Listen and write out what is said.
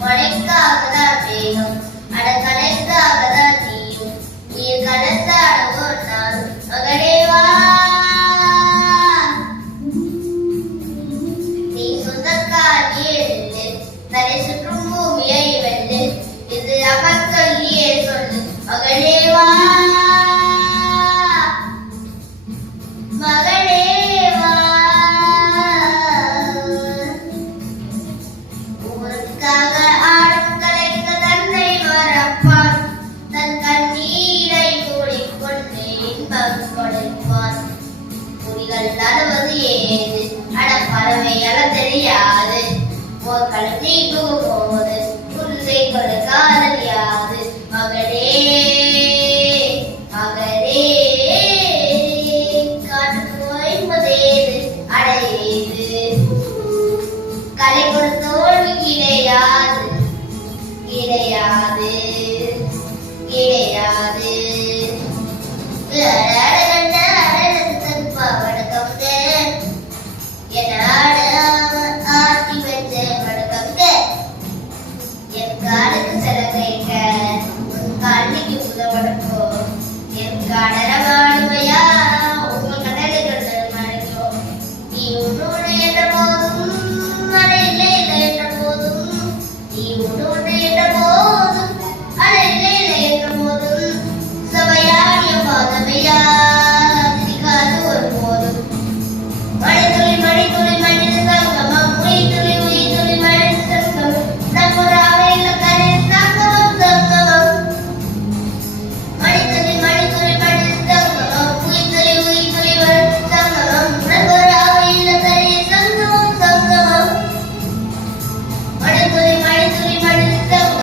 மழைக்காகதான் வேகம் அடக்கலைக்காகதான் நீயும் நீர் கலந்தாட ஒரு நாள் மகளேவா நீ சொந்தக்காரியே தலை சுற்றும் பூமியை வெல்லு இது அவர் சொல்லியே சொல்லு மகளேவா மகளேவா ஊருக்காக ஆடும் கலைக்கு தன்னை மறப்பான் தன் கண்ணீரை கூடிக்கொண்டு இன்பம் கொடுப்பான் புலிகள் அழுவது ஏது அட பறவை அழ தெரியாது ஓர் கழுத்தை போகும்போது புல்லை கொடுக்க அறியாது மகளே மகளே கலை கொடுத்தோடு கிடையாது கிடையாது கிடையாது